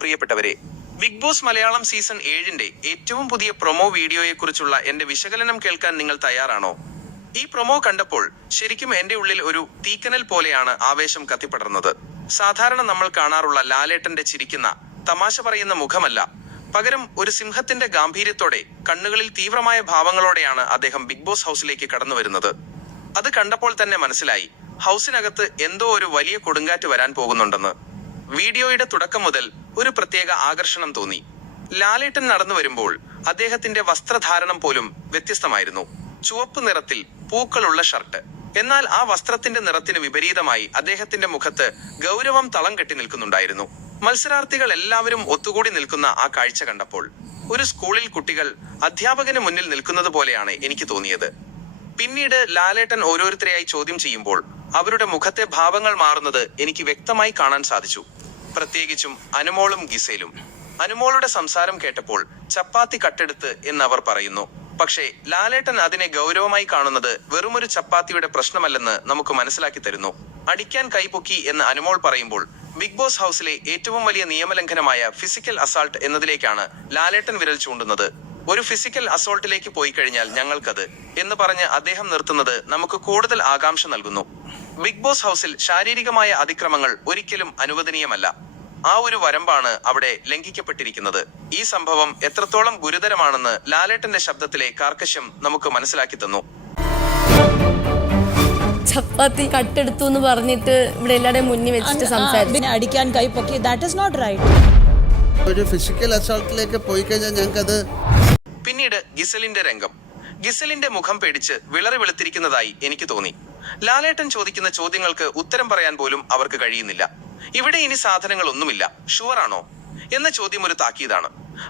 പ്രിയപ്പെട്ടവരെ big Boss Malayalam season ഏഴിന്റെ ഏറ്റവും പുതിയ പ്രൊമോ വീഡിയോയെക്കുറിച്ചുള്ള എന്റെ വിശകലനം കേൾക്കാൻ നിങ്ങൾ തയ്യാറാണോ? ഈ പ്രൊമോ കണ്ടപ്പോൾ ശരിക്കും എന്റെ ഉള്ളിൽ ഒരു തീക്കനൽ പോലെയാണ് ആവേശം കത്തിപ്പടർന്നത്. സാധാരണ നമ്മൾ കാണാറുള്ള ലാലേട്ടന്റെ ചിരിക്കുന്ന തമാശ പറയുന്ന മുഖമല്ല. പകരം ഒരു സിംഹത്തിന്റെ ഗാംഭീര്യത്തോടെ കണ്ണുകളിൽ തീവ്രമായ ഭാവങ്ങളോടെയാണ് അദ്ദേഹം ബിഗ് ബോസ് ഹൗസിലേക്ക് കടന്നു വരുന്നത്. അത് കണ്ടപ്പോൾ തന്നെ മനസ്സിലായി ഹൗസിനകത്ത് എന്തോ ഒരു വലിയ കൊടുങ്കാറ്റ് വരാൻ പോകുന്നുണ്ടെന്ന്. വീഡിയോയുടെ തുടക്കം മുതൽ ഒരു പ്രത്യേക ആകർഷണം തോന്നി. ലാലേട്ടൻ നടന്നു വരുമ്പോൾ അദ്ദേഹത്തിന്റെ വസ്ത്രധാരണം പോലും വ്യത്യസ്തമായിരുന്നു. ചുവപ്പ് നിറത്തിൽ പൂക്കളുള്ള ഷർട്ട്. എന്നാൽ ആ വസ്ത്രത്തിന്റെ നിറത്തിന് വിപരീതമായി അദ്ദേഹത്തിന്റെ മുഖത്ത് ഗൗരവം തളം കെട്ടി നിൽക്കുന്നുണ്ടായിരുന്നു. മത്സരാർത്ഥികൾ എല്ലാവരും ഒത്തുകൂടി നിൽക്കുന്ന ആ കാഴ്ച കണ്ടപ്പോൾ ഒരു സ്കൂളിൽ കുട്ടികൾ അധ്യാപകന് മുന്നിൽ നിൽക്കുന്നത് പോലെയാണ് എനിക്ക് തോന്നിയത്. പിന്നീട് ലാലേട്ടൻ ഓരോരുത്തരെയായി ചോദ്യം ചെയ്യുമ്പോൾ അവരുടെ മുഖത്തെ ഭാവങ്ങൾ മാറുന്നത് എനിക്ക് വ്യക്തമായി കാണാൻ സാധിച്ചു. പ്രത്യേകിച്ചും അനുമോളും ഗിസയിലും അനുമോളുടെ സംസാരം കേട്ടപ്പോൾ ചപ്പാത്തി കട്ടെടുത്ത് എന്ന് അവർ പറയുന്നു പക്ഷേ ലാലേട്ടൻ അതിനെ ഗൗരവമായി കാണുന്നത് വെറുമൊരു ചപ്പാത്തിയുടെ പ്രശ്നമല്ലെന്ന് നമുക്ക് മനസ്സിലാക്കി തരുന്നു. അടിക്കാൻ കൈപൊക്കി എന്ന് അനുമോൾ പറയുമ്പോൾ ബിഗ് ബോസ് ഹൗസിലെ ഏറ്റവും വലിയ നിയമലംഘനമായ ഫിസിക്കൽ അസാൾട്ട് എന്നതിലേക്കാണ് ലാലേട്ടൻ വിരൽ ചൂണ്ടുന്നത്. ഒരു ഫിസിക്കൽ അസോൾട്ടിലേക്ക് പോയി കഴിഞ്ഞാൽ ഞങ്ങൾക്കത് എന്ന് പറഞ്ഞ് അദ്ദേഹം നിർത്തുന്നത് നമുക്ക് കൂടുതൽ ആകാംക്ഷ നൽകുന്നു. ബിഗ് ബോസ് ഹൗസിൽ ശാരീരികമായ അതിക്രമങ്ങൾ ഒരിക്കലും അനുവദനീയമല്ല. ആ ഒരു വരമ്പാണ് അവിടെ ലംഘിക്കപ്പെട്ടിരിക്കുന്നത്. ഈ സംഭവം എത്രത്തോളം ഗുരുതരമാണെന്ന് ലാലേട്ടന്റെ ശബ്ദത്തിലെ കാർക്കശ്യം നമുക്ക് മനസ്സിലാക്കി തന്നു. ചപ്പാത്തി കട്ടെടുത്തു എന്ന് പറഞ്ഞിട്ട് ഇവിടെ എല്ലാവരുടെയും മുന്നിൽ വെച്ചിട്ട് സംസാരിച്ചു. അടിക്കാൻ കൈ പൊക്കി ദാറ്റ് ഇസ് നോട്ട് റൈറ്റ് ഒരു ഫിസിക്കൽ അസോൾട്ടിലേക്ക് പോയി കഴിഞ്ഞാൽ ഞങ്ങൾക്കത് പിന്നീട് ഗിസലിന്റെ രംഗം. ഗിസലിന്റെ മുഖം പേടിച്ച് വിളറി വെളുത്തിരിക്കുന്നതായി എനിക്ക് തോന്നി. ലാലേട്ടൻ ചോദിക്കുന്ന ചോദ്യങ്ങൾക്ക് ഉത്തരം പറയാൻ പോലും അവർക്ക് കഴിയുന്നില്ല. ഇവിടെ ഇനി സാധനങ്ങളൊന്നുമില്ല. ഷുവറാണോ എന്ന ചോദ്യം ഒരു താക്കീതാണ്.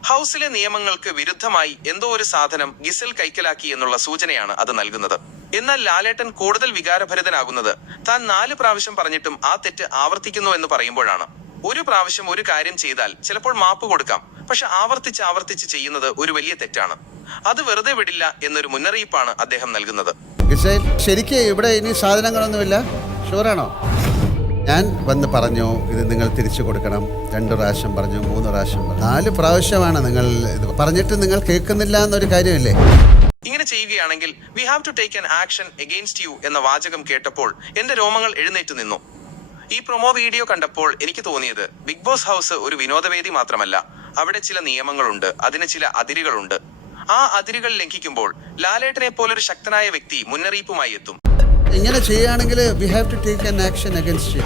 ഹൗസിലെ നിയമങ്ങൾക്ക് വിരുദ്ധമായി എന്തോ ഒരു സാധനം ഗിസൽ കൈക്കലാക്കി എന്നുള്ള സൂചനയാണ് അത് നൽകുന്നത്. എന്നാൽ ലാലേട്ടൻ കൂടുതൽ വികാരഭരിതനാകുന്നത് താൻ നാല് പ്രാവശ്യം പറഞ്ഞിട്ടും ആ തെറ്റ് ആവർത്തിക്കുന്നു എന്ന് പറയുമ്പോഴാണ്. ഒരു പ്രാവശ്യം ഒരു കാര്യം ചെയ്താൽ ചിലപ്പോൾ മാപ്പ് കൊടുക്കാം പക്ഷെ ആവർത്തിച്ച് ആവർത്തിച്ച് ചെയ്യുന്നത് ഒരു വലിയ തെറ്റാണ്. അത് വെറുതെ വിടില്ല എന്നൊരു മുന്നറിയിപ്പാണ് അദ്ദേഹം നൽകുന്നത്. ശരിക്കും ഇവിടെ ഇനി സാധനങ്ങളൊന്നുമില്ല? ഷുവറാണോ ഞാൻ വന്ന് പറഞ്ഞു ഇത് നിങ്ങൾ തിരിച്ചു കൊടുക്കണം. രണ്ട് പ്രാവശ്യം പറഞ്ഞു മൂന്ന് പ്രാവശ്യം പറഞ്ഞു. നാല് പ്രാവശ്യമാണ് നിങ്ങൾ ഇത് പറഞ്ഞിട്ട് നിങ്ങൾ കേൾക്കുന്നില്ല എന്നൊരു കാര്യമില്ലേ? ഇങ്ങനെ ചെയ്യുകയാണെങ്കിൽ we have to take an action against you എന്ന വാചകം കേട്ടപ്പോൾ എന്റെ രോമങ്ങൾ എഴുന്നേറ്റ് നിന്നു. ഈ പ്രൊമോ വീഡിയോ കണ്ടപ്പോൾ എനിക്ക് തോന്നിയത് ബിഗ് ബോസ് ഹൗസ് ഒരു വിനോദവേദി മാത്രമല്ല. അവിടെ ചില നിയമങ്ങളുണ്ട് അതിന് ചില അതിരുകളുണ്ട്. ആ അതിരുകൾ ലംഘിക്കുമ്പോൾ ലാലേട്ടനെ പോലൊരു ശക്തനായ വ്യക്തി മുന്നറിയിപ്പുമായി എത്തും. ഇങ്ങനെ ചെയ്യുകയാണെങ്കിൽ we have to take an action against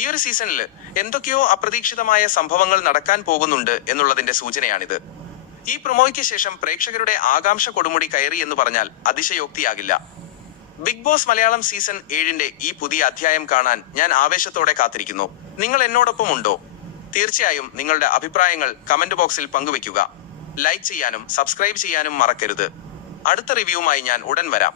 ഈ ഒരു സീസണിൽ എന്തൊക്കെയോ അപ്രതീക്ഷിതമായ സംഭവങ്ങൾ നടക്കാൻ പോകുന്നുണ്ട് എന്നുള്ളതിന്റെ സൂചനയാണിത്. ഈ പ്രൊമോയ്ക്ക് ശേഷം പ്രേക്ഷകരുടെ ആകാംക്ഷ കൊടുമുടി കയറി എന്ന് പറഞ്ഞാൽ അതിശയോക്തിയാകില്ല. ബിഗ് ബോസ് മലയാളം സീസൺ ഏഴിന്റെ ഈ പുതിയ അധ്യായം കാണാൻ ഞാൻ ആവേശത്തോടെ കാത്തിരിക്കുന്നു. നിങ്ങൾ എന്നോടൊപ്പം ഉണ്ടോ? തീർച്ചയായും നിങ്ങളുടെ അഭിപ്രായങ്ങൾ കമന്റ് ബോക്സിൽ പങ്കുവെക്കുക ലൈക്ക് ചെയ്യാനും സബ്സ്ക്രൈബ് ചെയ്യാനും മറക്കരുത്. അടുത്ത റിവ്യൂവുമായി ഞാൻ ഉടൻ വരാം